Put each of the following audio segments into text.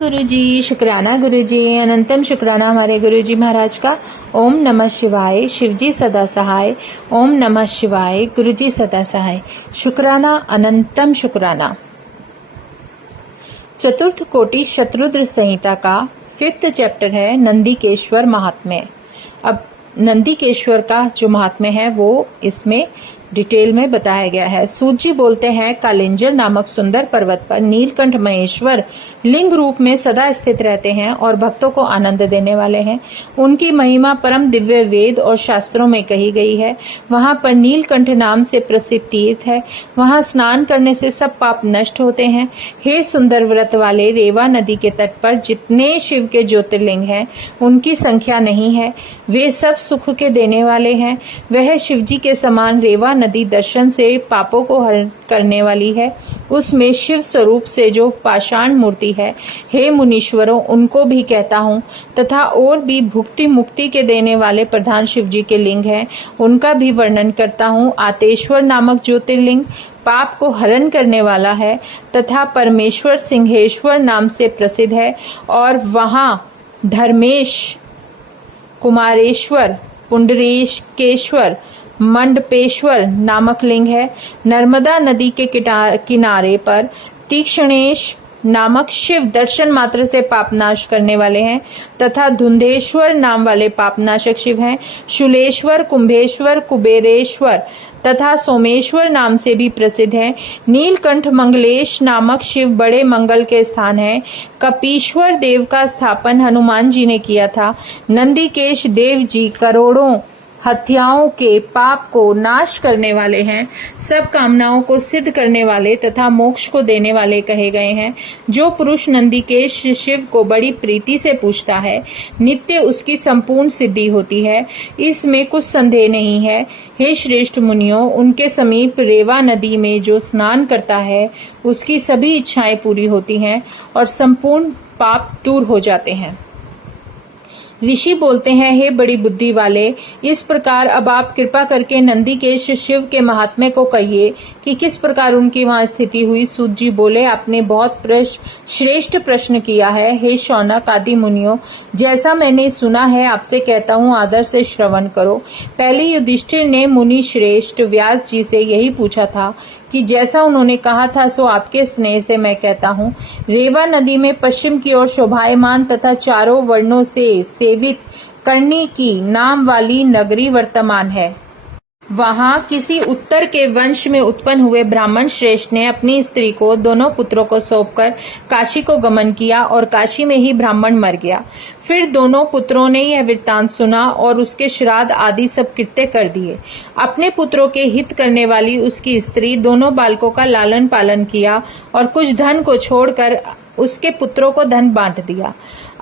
गुरु जी, शुक्राना गुरु जी, अनंतम शुक्राना हमारे गुरु जी महाराज का। ओम नमः शिवाय, शिव जी सदा सहाय। ओम नमः शिवाय, गुरु जी सदा सहाय। शुक्राना, अनंतम शुक्राना। चतुर्थ कोटि शतरुद्र संहिता का 5th चैप्टर है नंदीकेश्वर महात्म्य। अब नंदीकेश्वर का जो महात्म्य है वो इसमें डिटेल में बताया गया है। सूत जी बोलते हैं, कालिंजर नामक सुंदर पर्वत पर नीलकंठ महेश्वर लिंग रूप में सदा स्थित रहते हैं और भक्तों को आनंद देने वाले हैं। उनकी महिमा परम दिव्य वेद और शास्त्रों में कही गई है। वहां पर नीलकंठ नाम से प्रसिद्ध तीर्थ है। वहां स्नान करने से सब पाप नष्ट होते हैं। हे सुंदर व्रत वाले, रेवा नदी के तट पर जितने शिव के ज्योतिर्लिंग हैं उनकी संख्या नहीं है। वे सब सुख के देने वाले हैं। वह शिव जी के समान रेवा नदी दर्शन से पापों को हरण करने वाली है। उसमें शिव स्वरूप से जो पाषाण मूर्ति है, हे मुनीश्वरों, उनको भी कहता हूँ, तथा और भी भुक्ति मुक्ति के देने वाले प्रधान शिव जी के लिंग हैं, उनका भी वर्णन करता हूँ। आतेश्वर नामक ज्योतिर्लिंग पाप को हरण करने वाला है तथा परमेश्वर सिंहेश्वर नाम से प्रसिद्ध है, और वहां धर्मेश, कुमारेश्वर, पुंडरीकेश्वर, मंडपेश्वर नामक लिंग है। नर्मदा नदी के किनारे पर तीक्ष्णेश नामक शिव दर्शन मात्र से पापनाश करने वाले हैं तथा धुंधेश्वर नाम वाले पापनाशक शिव हैं। शूलेश्वर, कुंभेश्वर, कुबेरेश्वर तथा सोमेश्वर नाम से भी प्रसिद्ध है। नीलकंठ मंगलेश नामक शिव बड़े मंगल के स्थान है। कपीश्वर देव का स्थापन हनुमान जी ने किया था। नंदीकेश देव जी करोड़ों हत्याओं के पाप को नाश करने वाले हैं। सब कामनाओं को सिद्ध करने वाले तथा मोक्ष को देने वाले कहे गए हैं। जो पुरुष नंदीकेश शिव को बड़ी प्रीति से पूजता है, नित्य उसकी संपूर्ण सिद्धि होती है, इसमें कुछ संदेह नहीं है। हे श्रेष्ठ मुनियों, उनके समीप रेवा नदी में जो स्नान करता है उसकी सभी इच्छाएं पूरी होती हैं और संपूर्ण पाप दूर हो जाते हैं। ऋषि बोलते हैं, हे बड़ी बुद्धि वाले, इस प्रकार अब आप कृपा करके नंदीकेश शिव के महात्म्य को कहिए कि किस प्रकार उनकी वहां स्थिति हुई। सूत जी बोले, आपने बहुत श्रेष्ठ प्रश्न किया है। हे शौनक आदि मुनियों, जैसा मैंने सुना है आपसे कहता हूँ, आदर से श्रवण करो। पहले युधिष्ठिर ने मुनि श्रेष्ठ व्यास जी से यही पूछा था कि जैसा उन्होंने कहा था सो आपके स्नेह से मैं कहता हूँ। रेवा नदी में पश्चिम की ओर शोभायमान तथा चारों वर्णों से सेवित करनी की नाम वाली नगरी वर्तमान है। वहां किसी उत्तर के वंश में उत्पन्न हुए ब्राह्मण श्रेष्ठ ने अपनी स्त्री को दोनों पुत्रों को सौंपकर काशी को गमन किया और काशी में ही ब्राह्मण मर गया। फिर दोनों पुत्रों ने यह वृत्तांत सुना और उसके श्राद्ध आदि सब कृत्य कर दिए। अपने पुत्रों के हित करने वाली उसकी स्त्री दोनों बालकों का लालन पालन किया और कुछ धन को छोड़कर उसके पुत्रों को धन बांट दिया।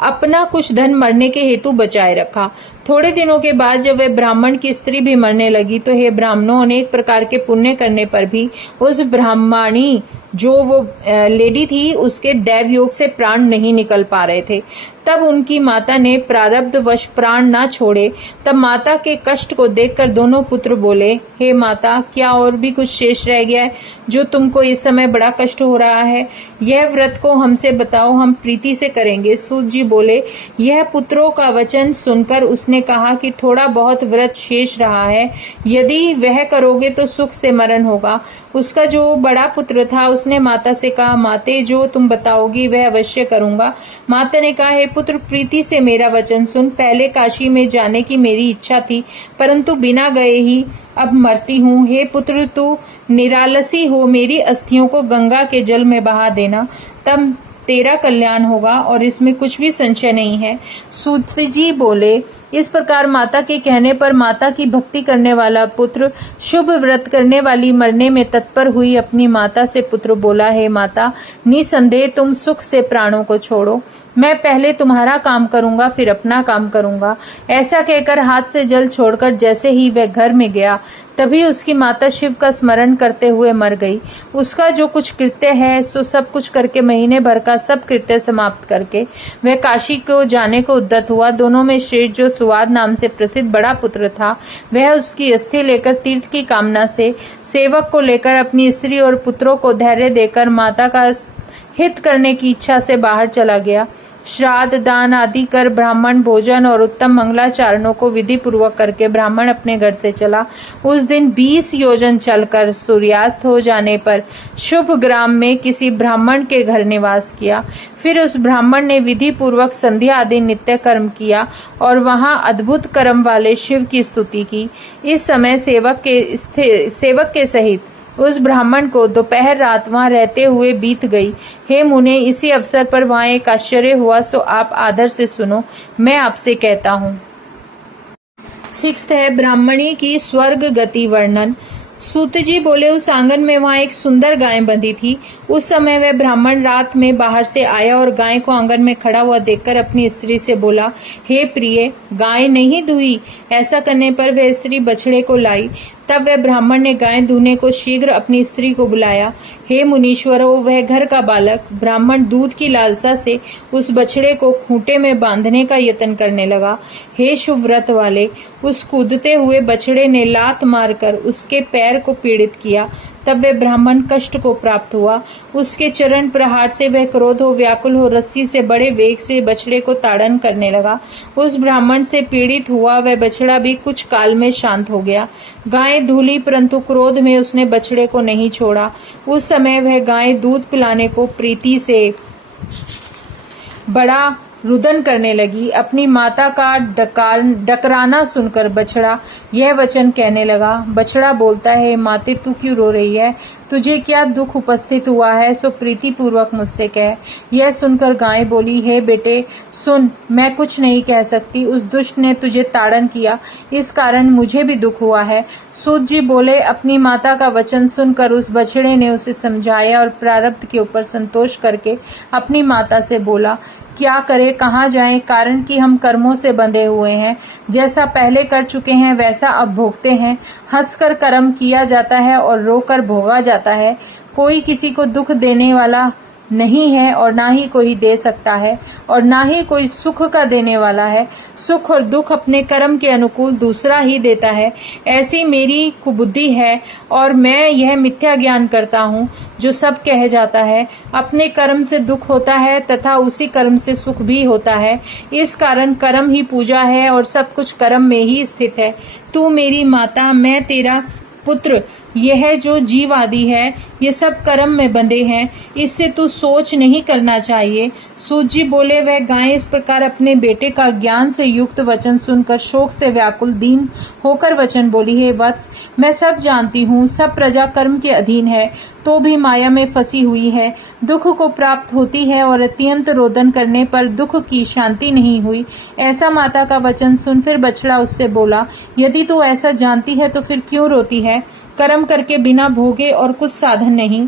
अपना कुछ धन मरने के हेतु बचाए रखा। थोड़े दिनों के बाद जब वह ब्राह्मण की स्त्री भी मरने लगी तो हे ब्राह्मणों, अनेक प्रकार के पुण्य करने पर भी उस ब्राह्मणी जो वो लेडी थी उसके दैव योग से प्राण नहीं निकल पा रहे थे। तब उनकी माता ने प्रारब्ध वश प्राण ना छोड़े। तब माता के कष्ट को देखकर दोनों पुत्र बोले, हे माता, क्या और भी कुछ शेष रह गया है जो तुमको इस समय बड़ा कष्ट हो रहा है? यह व्रत को हमसे बताओ, हम प्रीति से करेंगे। सूत जी बोले, यह पुत्रों का वचन सुनकर उसने कहा कि थोड़ा बहुत व्रत शेष रहा है, यदि वह करोगे तो सुख से मरण होगा। उसका जो बड़ा पुत्र था उसने माता से कहा, माते, जो तुम बताओगी वह अवश्य करूंगा। माता ने कहा, हे पुत्र, प्रीति से मेरा वचन सुन। पहले काशी में जाने की मेरी इच्छा थी, परंतु बिना गए ही अब मरती हूँ। हे पुत्र, तू निरालसी हो, मेरी अस्थियों को गंगा के जल में बहा देना, तब तेरा कल्याण होगा और इसमें कुछ भी संशय नहीं है। सूत जी बोले, इस प्रकार माता के कहने पर माता की भक्ति करने वाला पुत्र शुभ व्रत करने वाली मरने में तत्पर हुई अपनी माता से पुत्र बोला, हे माता, निसंदेह तुम सुख से प्राणों को छोड़ो। मैं पहले तुम्हारा काम करूंगा, फिर अपना काम करूंगा। ऐसा कहकर हाथ से जल छोड़कर जैसे ही वह घर में गया तभी उसकी माता शिव का स्मरण करते हुए मर गई। उसका जो कुछ कृत्य है सो सब कुछ करके महीने भर का सब कृत्य समाप्त करके वह काशी को जाने को उद्यत हुआ। दोनों में श्रेष्ठ जो सुवाद नाम से प्रसिद्ध बड़ा पुत्र था, वह उसकी अस्थि लेकर तीर्थ की कामना से सेवक को लेकर अपनी स्त्री और पुत्रों को धैर्य देकर माता का हित करने की इच्छा से बाहर चला गया। श्राद्ध दान आदि कर ब्राह्मण भोजन और उत्तम मंगलाचरणों को विधि पूर्वक करके ब्राह्मण अपने घर से चला। उस दिन 20 योजन चलकर सूर्यास्त हो जाने पर शुभ ग्राम में किसी ब्राह्मण के घर निवास किया। फिर उस ब्राह्मण ने विधि पूर्वक संध्या आदि नित्य कर्म किया और वहां अद्भुत कर्म वाले शिव की स्तुति की। इस समय सेवक के सहित उस ब्राह्मण को दोपहर रात वहां रहते हुए बीत गई। हे मुने, इसी अवसर पर वहां एक आश्चर्य हुआ, सो आप आदर से सुनो, मैं आपसे कहता हूँ। 6 है ब्राह्मणी की स्वर्ग गति वर्णन। सूत जी बोले, उस आंगन में वहां एक सुंदर गाय बंधी थी। उस समय वह ब्राह्मण रात में बाहर से आया और गाय को आंगन में खड़ा हुआ देखकर अपनी स्त्री से बोला, हे प्रिय, गाय नहीं दुही। ऐसा करने पर वह स्त्री बछड़े को लाई। तब वह ब्राह्मण ने गाय दूहने को शीघ्र अपनी स्त्री को बुलाया। हे मुनीश्वरों, वह घर का बालक ब्राह्मण दूध की लालसा से उस बछड़े को खूंटे में बांधने का यत्न करने लगा। हे शुभ व्रत वाले, उस कूदते हुए बछड़े ने लात मारकर उसके पैर को पीड़ित किया। तब वह ब्राह्मण कष्ट को प्राप्त हुआ। उसके चरण प्रहार से वह क्रोध हो व्याकुल हो रस्सी से बड़े वेग से बछड़े को ताड़न करने लगा। उस ब्राह्मण से पीड़ित हुआ वह बछड़ा भी कुछ काल में शांत हो गया। गाय धूली, परंतु क्रोध में उसने बछड़े को नहीं छोड़ा। उस समय वह गाय दूध पिलाने को प्रीति से बड़ा रुदन करने लगी। अपनी माता का डकराना सुनकर बछड़ा यह वचन कहने लगा। बछड़ा बोलता है, माते तू क्यों रो रही है? तुझे क्या दुख उपस्थित हुआ है? सो प्रीति पूर्वक मुझसे कह। यह सुनकर गाय बोली, हे बेटे सुन, मैं कुछ नहीं कह सकती। उस दुष्ट ने तुझे ताड़न किया, इस कारण मुझे भी दुख हुआ है। सूत जी बोले, अपनी माता का वचन सुनकर उस बछड़े ने उसे समझाया और प्रारब्ध के ऊपर संतोष करके अपनी माता से बोला, क्या करें, कहाँ जाएं, कारण कि हम कर्मों से बंधे हुए हैं। जैसा पहले कर चुके हैं वैसा अब भोगते हैं। हंसकर कर्म किया जाता है और रोकर भोगा जाता है। कोई किसी को दुख देने वाला नहीं है और ना ही कोई दे सकता है और ना ही कोई सुख का देने वाला है। सुख और दुख अपने कर्म के अनुकूल दूसरा ही देता है। ऐसी मेरी कुबुद्धि है और मैं यह मिथ्या ज्ञान करता हूँ जो सब कह जाता है। अपने कर्म से दुख होता है तथा उसी कर्म से सुख भी होता है। इस कारण कर्म ही पूजा है और सब कुछ कर्म में ही स्थित है। तू मेरी माता, मैं तेरा पुत्र, यह जो जीव आदि है ये सब कर्म में बंधे हैं, इससे तू सोच नहीं करना चाहिए। सूत जी बोले, वह गाय इस प्रकार अपने बेटे का ज्ञान से युक्त वचन सुनकर शोक से व्याकुल दीन होकर वचन बोली, हे वत्स, मैं सब जानती हूँ, सब प्रजा कर्म के अधीन है तो भी माया में फंसी हुई है। दुख को प्राप्त होती है और अत्यंत रोदन करने पर दुख की शांति नहीं हुई। ऐसा माता का वचन सुन फिर बछड़ा उससे बोला, यदि तू ऐसा जानती है तो फिर क्यों रोती है? कर्म करके बिना भोगे और कुछ साधन नहीं,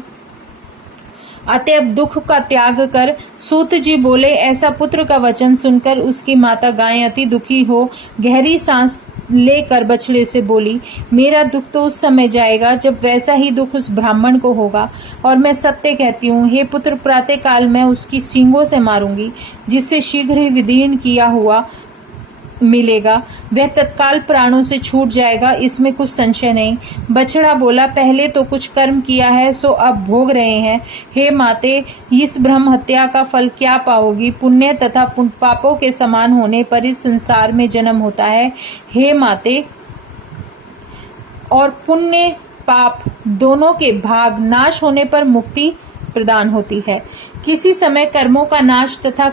अतएव दुख का त्याग कर। सूत जी बोले, ऐसा पुत्र का वचन सुनकर उसकी माता गाय अति दुखी हो गहरी सांस लेकर बछड़े से बोली, मेरा दुख तो उस समय जाएगा जब वैसा ही दुख उस ब्राह्मण को होगा। और मैं सत्य कहती हूँ, हे पुत्र, प्रातः काल मैं उसकी सींगों से मारूंगी, जिससे शीघ्र ही विदीर्ण किया हुआ मिलेगा। वह तत्काल प्राणों से छूट जाएगा, इसमें कुछ संशय नहीं। बछड़ा बोला, पहले तो कुछ कर्म किया है सो अब भोग रहे हैं। हे माते, इस ब्रह्म हत्या का फल क्या पाओगी? पुण्य तथा पापों के समान होने पर इस संसार में जन्म होता है। हे माते, और पुण्य पाप दोनों के भाग नाश होने पर मुक्ति प्रदान होती है। किसी समय कर्मों का नाश तथा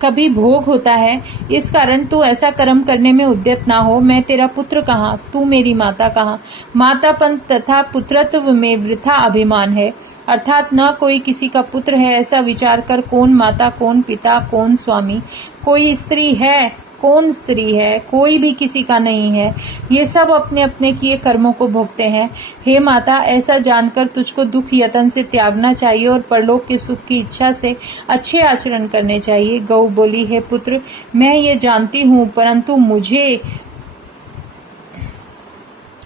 कभी भोग होता है। इस कारण तू ऐसा कर्म करने में उद्यत ना हो। मैं तेरा पुत्र कहाँ, तू मेरी माता कहाँ? मातापन तथा पुत्रत्व में वृथा अभिमान है, अर्थात न कोई किसी का पुत्र है ऐसा विचार कर कौन माता, कौन पिता, कौन स्वामी, कोई स्त्री है, कौन स्त्री है, कोई भी किसी का नहीं है। ये सब अपने अपने किए कर्मों को भोगते हैं। हे माता, ऐसा जानकर तुझको दुख यतन से त्यागना चाहिए और परलोक के सुख की इच्छा से अच्छे आचरण करने चाहिए। गौ बोली, हे पुत्र, मैं ये जानती हूँ, परंतु मुझे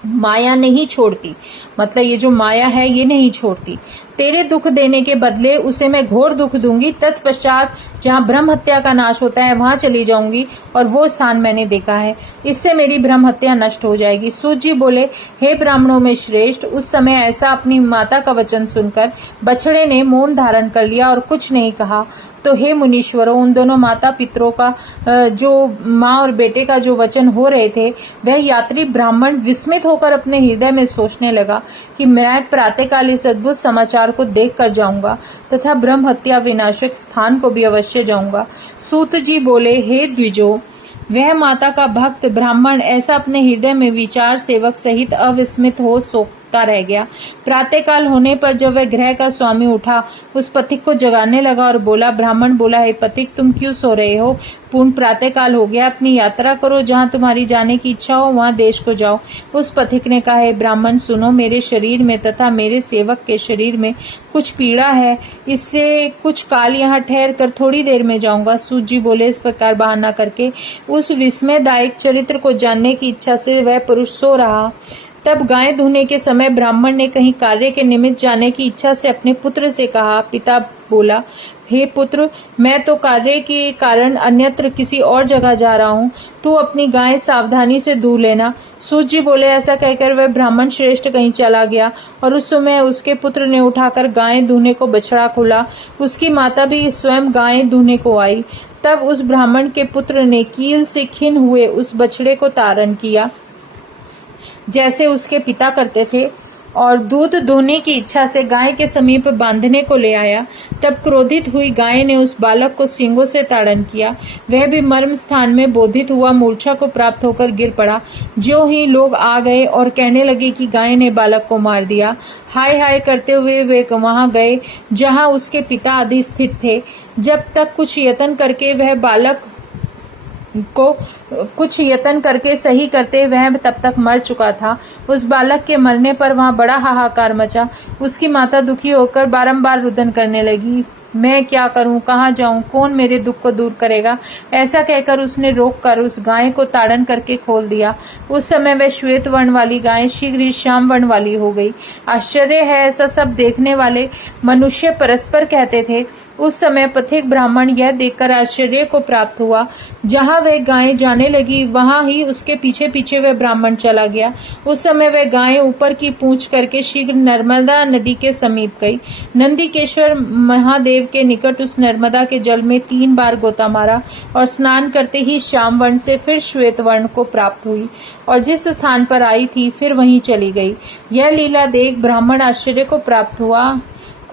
माया नहीं छोड़ती। मतलब ये जो माया है ये नहीं छोड़ती। तेरे दुख देने के बदले उसे मैं घोर दुख दूंगी। तत्पश्चात जहाँ ब्रह्म हत्या का नाश होता है वहां चली जाऊंगी और वो स्थान मैंने देखा है, इससे मेरी ब्रह्म हत्या नष्ट हो जाएगी। सूत जी बोले, हे ब्राह्मणों में श्रेष्ठ, उस समय ऐसा अपनी माता का वचन सुनकर बछड़े ने मौन धारण कर लिया और कुछ नहीं कहा। तो हे मुनीश्वरों, उन दोनों माता पितरों का जो माँ और बेटे का जो वचन हो रहे थे, वह यात्री ब्राह्मण विस्मित होकर अपने हृदय में सोचने लगा कि मैं प्रातःकाल इस अद्भुत समाचार को देख कर जाऊंगा तथा ब्रह्म हत्या विनाशक स्थान को भी अवश्य जाऊंगा। सूत जी बोले, हे द्विजो, वह माता का भक्त ब्राह्मण ऐसा अपने हृदय में विचार सेवक सहित अविस्मित हो सोचता रह गया। प्रातःकाल होने पर जब वह गृह का स्वामी उठा, उस पथिक को जगाने लगा और बोला। ब्राह्मण बोला, हे पथिक, तुम क्यों सो रहे हो? पूर्ण प्रातःकाल हो गया, अपनी यात्रा करो, जहाँ तुम्हारी जाने की इच्छा हो वहां देश को जाओ। उस पथिक ने कहा, हे ब्राह्मण सुनो, मेरे शरीर में तथा मेरे सेवक के शरीर में कुछ पीड़ा है, इससे कुछ काल यहाँ ठहर कर थोड़ी देर में जाऊंगा। सूत जी बोले, इस प्रकार बहाना करके उस विस्मयदायक चरित्र को जानने की इच्छा से वह पुरुष सो रहा। तब गाय धोने के समय ब्राह्मण ने कहीं कार्य के निमित्त जाने की इच्छा से अपने पुत्र से कहा। पिता बोला, हे पुत्र, मैं तो कार्य के कारण अन्यत्र किसी और जगह जा रहा हूँ, तू अपनी गाय सावधानी से दूह लेना। सूत जी बोले, ऐसा कहकर वह ब्राह्मण श्रेष्ठ कहीं चला गया और उस समय उसके पुत्र ने उठाकर गाय दूहने को बछड़ा खोला। उसकी माता भी स्वयं गाय दूहने को आई। तब उस ब्राह्मण के पुत्र ने कील से खिन हुए उस बछड़े को तारण किया जैसे उसके पिता करते थे और दूध दोहने की इच्छा से गाय के समीप बांधने को ले आया। तब क्रोधित हुई गाय ने उस बालक को सींगों से ताड़न किया। वह भी मर्म स्थान में बोधित हुआ मूर्छा को प्राप्त होकर गिर पड़ा। ज्यों ही लोग आ गए और कहने लगे कि गाय ने बालक को मार दिया, हाय हाय करते हुए वे वहां गए जहां उसके पिता आदि स्थित थे। जब तक कुछ यत्न करके वह बालक को कुछ यत्न करके सही करते वह तब तक मर चुका था। उस बालक के मरने पर वहां बड़ा हाहाकार मचा। उसकी माता दुखी होकर बारंबार रुदन करने लगी, मैं क्या करूं, कहाँ जाऊं, कौन मेरे दुख को दूर करेगा? ऐसा कहकर उसने रोक कर उस गाय को ताड़न करके खोल दिया। उस समय वह श्वेत वर्ण वाली गाय शीघ्र ही श्याम वर्ण वाली हो गई। आश्चर्य है, ऐसा सब देखने वाले मनुष्य परस्पर कहते थे। उस समय पथिक ब्राह्मण यह देखकर आश्चर्य को प्राप्त हुआ। जहां वह गाय जाने लगी वहां ही उसके पीछे पीछे वह ब्राह्मण चला गया। उस समय वह गाय ऊपर की पूंछ करके शीघ्र नर्मदा नदी के समीप गई। नंदीकेश्वर महादेव के निकट उस नर्मदा के जल में 3 बार गोता मारा और स्नान करते ही श्याम वर्ण से फिर श्वेत वर्ण को प्राप्त हुई और जिस स्थान पर आई थी फिर वहीं चली गई। यह लीला देख ब्राह्मण आश्चर्य को प्राप्त हुआ।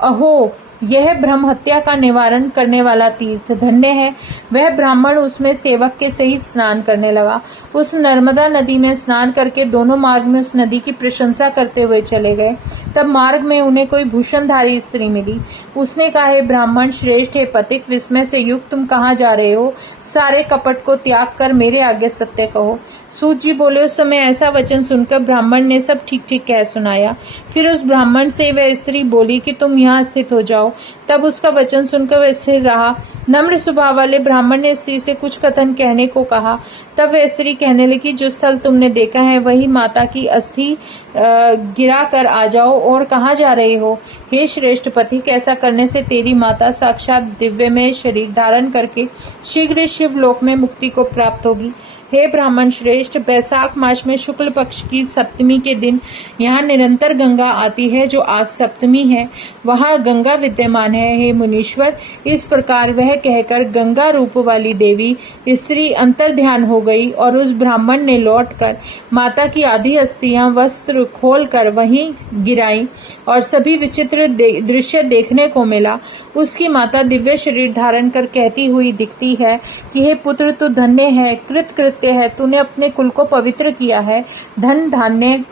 अहो, यह ब्रह्म हत्या का निवारण करने वाला तीर्थ धन्य है। वह ब्राह्मण उसमें सेवक के सहित स्नान करने लगा। उस नर्मदा नदी में स्नान करके दोनों मार्ग में उस नदी की प्रशंसा करते हुए चले गए। तब मार्ग में उन्हें कोई भूषणधारी स्त्री मिली। उसने कहा, हे ब्राह्मण श्रेष्ठ, हे पथिक विस्मय से युक्त, तुम कहाँ जा रहे हो? सारे कपट को त्याग कर मेरे आगे सत्य कहो। सूत जी बोले, उस समय ऐसा वचन सुनकर ब्राह्मण ने सब ठीक ठीक कह सुनाया। फिर उस ब्राह्मण से वह स्त्री बोली कि तुम यहाँ स्थित हो जाओ। तब उसका वचन सुनकर वह स्थिर रहा। नम्र स्वभाव वाले ब्राह्मण ने स्त्री से कुछ कथन कहने को कहा। तब वह स्त्री कहने लगी, जो स्थल तुमने देखा है वही माता की अस्थि गिरा कर आ जाओ। और कहाँ जा रहे हो? हे श्रेष्ठ पथिक, ऐसा करने से तेरी माता साक्षात दिव्यमय शरीर धारण करके शीघ्र शिवलोक में मुक्ति को प्राप्त होगी। हे ब्राह्मण श्रेष्ठ, बैसाख मास में शुक्ल पक्ष की सप्तमी के दिन यहाँ निरंतर गंगा आती है, जो आज सप्तमी है, वहाँ गंगा विद्यमान है। हे मुनीश्वर, इस प्रकार वह कहकर गंगा रूप वाली देवी स्त्री अंतर ध्यान हो गई और उस ब्राह्मण ने लौटकर माता की आधी अस्थियां वस्त्र खोल कर वहीं गिराई और सभी विचित्र दृश्य देखने को मिला। उसकी माता दिव्य शरीर धारण कर कहती हुई दिखती है कि हे पुत्र, तू धन्य है, कृतकृत्य है, तूने अपने कुल को पवित्र किया है। धन धान्य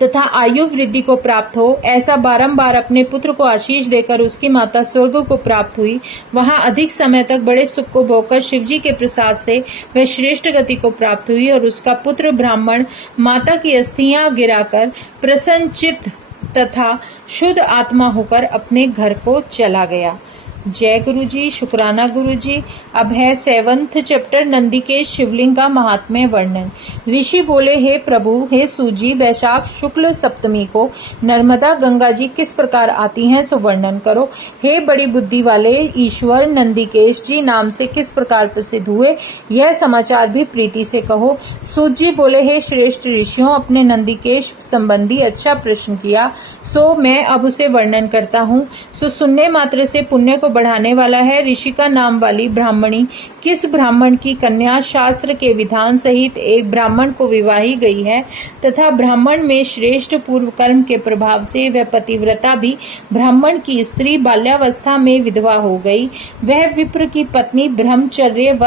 तथा आयु वृद्धि को प्राप्त हो, ऐसा बारंबार अपने पुत्र को आशीष देकर उसकी माता स्वर्ग को प्राप्त हुई। वहां अधिक समय तक बड़े सुख को भोगकर शिवजी के प्रसाद से वह श्रेष्ठ गति को प्राप्त हुई और उसका पुत्र ब्राह्मण माता की अस्थियां गिराकर प्रसन्नचित्त तथा शुद्ध आत्मा होकर अपने घर को चला गया। जय गुरु जी, शुक्राना गुरु जी। अब है 7th चैप्टर नंदी के शिवलिंग का महात्म्य वर्णन। ऋषि बोले, हे प्रभु, हे सूजी, वैशाख शुक्ल सप्तमी को नर्मदा गंगा जी किस प्रकार आती हैं सो वर्णन करो। हे बड़ी बुद्धि वाले ईश्वर, नंदीकेश जी नाम से किस प्रकार प्रसिद्ध हुए, यह समाचार भी प्रीति से कहो। सूत जी बोले, हे श्रेष्ठ ऋषियों, अपने नंदीकेश संबंधी अच्छा प्रश्न किया, सो मैं अब उसे वर्णन करता हूँ। सो सुनने मात्र से पुण्य को बढ़ाने वाला है। ऋषि का नाम वाली ब्राह्मणी किस ब्राह्मण की कन्या शास्त्र के विधान सहित एक ब्राह्मण को विवाही गई है तथा ब्राह्मण में श्रेष्ठ पूर्व कर्म के प्रभाव से वह पतिव्रता भी ब्राह्मण की स्त्री बाल्यावस्था में विधवा हो गई। वह विप्र की पत्नी ब्रह्मचर्य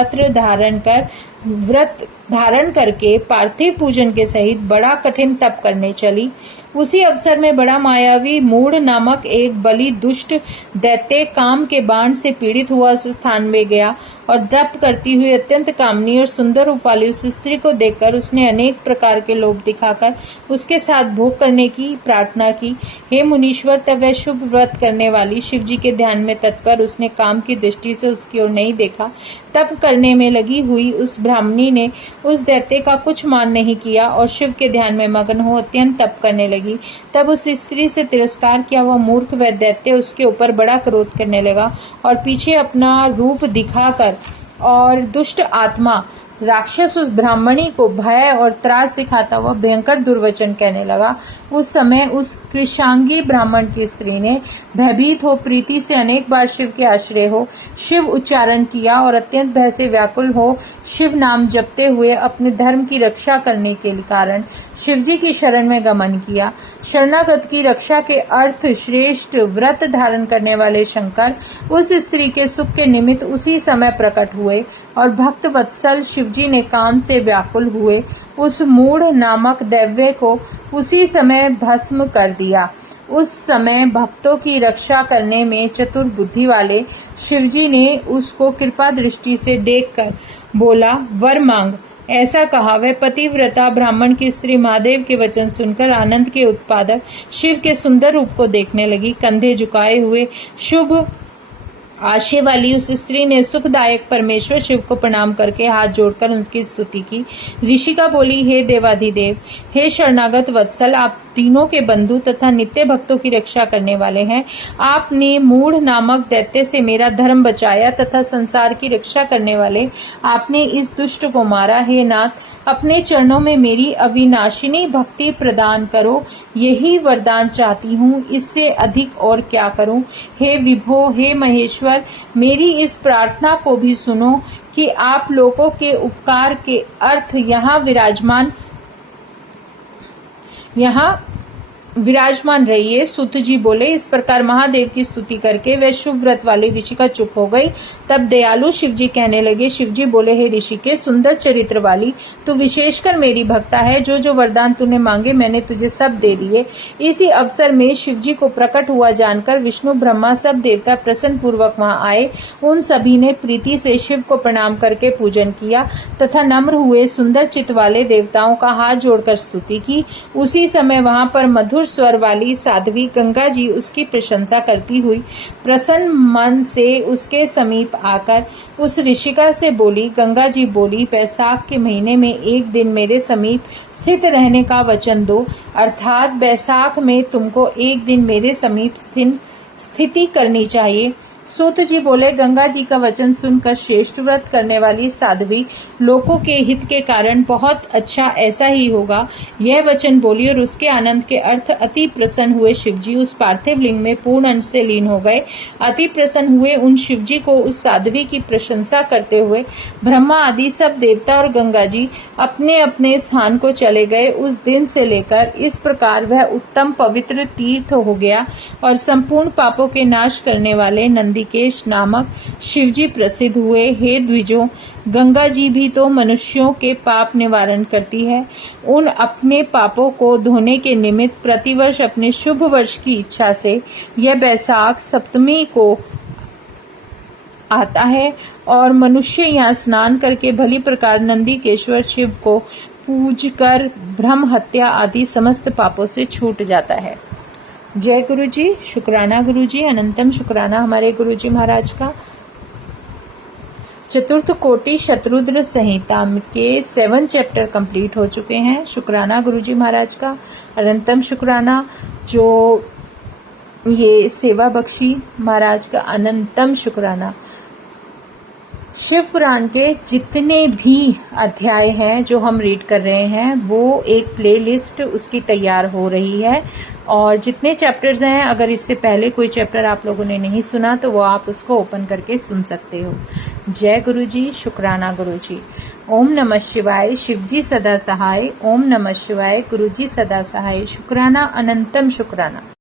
व्रत धारण करके पार्थिव पूजन के सहित बड़ा कठिन तप करने चली। उसी अवसर में बड़ा मायावी मूढ़ नामक एक बलि दुष्ट दैत्य काम के बाण से पीड़ित हुआ उस स्थान में गया और तप करती हुई अत्यंत कामनी और सुंदर रूप वाली उस स्त्री को देखकर उसने अनेक प्रकार के लोभ दिखाकर उसके साथ भोग करने की प्रार्थना की। हे मुनीश्वर, तब वह शुभ व्रत करने वाली शिव जी के ध्यान में तत्पर उसने काम की दृष्टि से उसकी ओर नहीं देखा। तप करने में लगी हुई उस ब्राह्मणी ने उस दैत्य का कुछ मान नहीं किया और शिव के ध्यान में मग्न हो अत्यंत तप करने लगी। तब उस स्त्री से तिरस्कार किया वह मूर्ख वह दैत्य उसके ऊपर बड़ा क्रोध करने लगा और पीछे अपना रूप दिखाकर और दुष्ट आत्मा राक्षस उस ब्राह्मणी को भय और त्रास दिखाता हुआ भयंकर दुर्वचन कहने लगा। उस समय उस कृशांगी ब्राह्मण की स्त्री ने भयभीत हो प्रीति से अनेक बार शिव के आश्रय हो शिव उच्चारण किया और अत्यंत भय से व्याकुल हो शिव नाम जपते हुए अपने धर्म की रक्षा करने के कारण शिव जी की शरण में गमन किया। शरणागत की रक्षा के अर्थ श्रेष्ठ व्रत धारण करने वाले शंकर उस स्त्री के सुख के निमित्त उसी समय प्रकट हुए और भक्त वत्सल शिवजी ने काम से व्याकुल हुए उस मूढ़ नामक दैव्य को उसी समय भस्म कर दिया। उस समय भक्तों की रक्षा करने में चतुर बुद्धि वाले शिवजी ने उसको कृपा दृष्टि से देखकर बोला, वर मांग। ऐसा कहा। वह पतिव्रता ब्राह्मण की स्त्री महादेव के वचन सुनकर आनंद के उत्पादक शिव के सुंदर रूप को देखने लगी। कंधे झुकाए हुए शुभ आशय वाली उस स्त्री ने सुखदायक परमेश्वर शिव को प्रणाम करके हाथ जोड़कर उनकी स्तुति की। ऋषिका बोली, हे देवाधिदेव, हे शरणागत वत्सल, आप तीनों के बंधु तथा नित्य भक्तों की रक्षा करने वाले हैं। आपने मूढ़ नामक दैत्य से मेरा धर्म बचाया तथा संसार की रक्षा करने वाले आपने इस दुष्ट को मारा। हे नाथ, अपने चरणों में मेरी अविनाशिनी भक्ति प्रदान करो, यही वरदान चाहती हूँ, इससे अधिक और क्या करूँ। हे विभो, हे महेश्वर, मेरी इस प्रार्थना को भी सुनो कि आप लोगों के उपकार के अर्थ यहाँ विराजमान रहिए। सुत जी बोले, इस प्रकार महादेव की स्तुति करके वह शुभ व्रत वाली ऋषिका चुप हो गई। तब दयालु शिव जी कहने लगे। शिव जी बोले, हे ऋषि के सुंदर चरित्र वाली, तू विशेषकर मेरी भक्ता है। जो जो वरदान तूने मांगे मैंने तुझे सब दे दिए। इसी अवसर में शिव जी को प्रकट हुआ जानकर विष्णु ब्रह्मा सब देवता प्रसन्न पूर्वक वहां आए। उन सभी ने प्रीति से शिव को प्रणाम करके पूजन किया तथा नम्र हुए सुंदर चित्त वाले देवताओं का हाथ जोड़कर स्तुति की। उसी समय वहां पर मधुर स्वर वाली साध्वी गंगा जी उसकी प्रशंसा करती हुई प्रसन्न मन से उसके समीप आकर उस ऋषिका से बोली। गंगा जी बोली, बैसाख के महीने में एक दिन मेरे समीप स्थित रहने का वचन दो, अर्थात बैसाख में तुमको एक दिन मेरे समीप स्थिति करनी चाहिए। सूत जी बोले, गंगा जी का वचन सुनकर श्रेष्ठ व्रत करने वाली साध्वी लोगों के हित के कारण बहुत अच्छा ऐसा ही होगा यह वचन बोली और उसके आनंद के अर्थ अति प्रसन्न हुए शिवजी उस पार्थिव लिंग में पूर्ण अंश से लीन हो गए। अति प्रसन्न हुए उन शिवजी को उस साध्वी की प्रशंसा करते हुए ब्रह्मा आदि सब देवता और गंगा जी अपने अपने स्थान को चले गए। उस दिन से लेकर इस प्रकार वह उत्तम पवित्र तीर्थ हो गया और संपूर्ण पापों के नाश करने वाले नंदीकेश नामक शिवजी प्रसिद्ध हुए। हे द्विजों, गंगा जी भी तो मनुष्यों के पाप निवारण करती है। उन अपने पापों को धोने के निमित्त प्रतिवर्ष अपने शुभ वर्ष की इच्छा से यह बैसाख सप्तमी को आता है और मनुष्य यहाँ स्नान करके भली प्रकार नंदीकेश्वर शिव को पूज कर ब्रह्म हत्या आदि समस्त पापों से छूट जाता है। जय गुरु जी, शुक्राना गुरु जी, अनंतम शुक्राना हमारे गुरु जी महाराज का। चतुर्थ कोटि शतरुद्र संहिता के 7 चैप्टर कंप्लीट हो चुके हैं। शुक्राना गुरु जी महाराज का, अनंतम शुक्राना जो ये सेवा बख्शी महाराज का, अनंतम शुक्राना। शिव पुराण के जितने भी अध्याय हैं जो हम रीड कर रहे हैं वो एक प्लेलिस्ट उसकी तैयार हो रही है, और जितने चैप्टर्स हैं अगर इससे पहले कोई चैप्टर आप लोगों ने नहीं सुना तो वो आप उसको ओपन करके सुन सकते हो। जय गुरु जी, शुक्राना गुरु जी। ओम नमः शिवाय, शिव जी सदा सहाय। ओम नमः शिवाय, गुरु जी सदा सहाय। शुक्राना, अनंतम शुक्राना।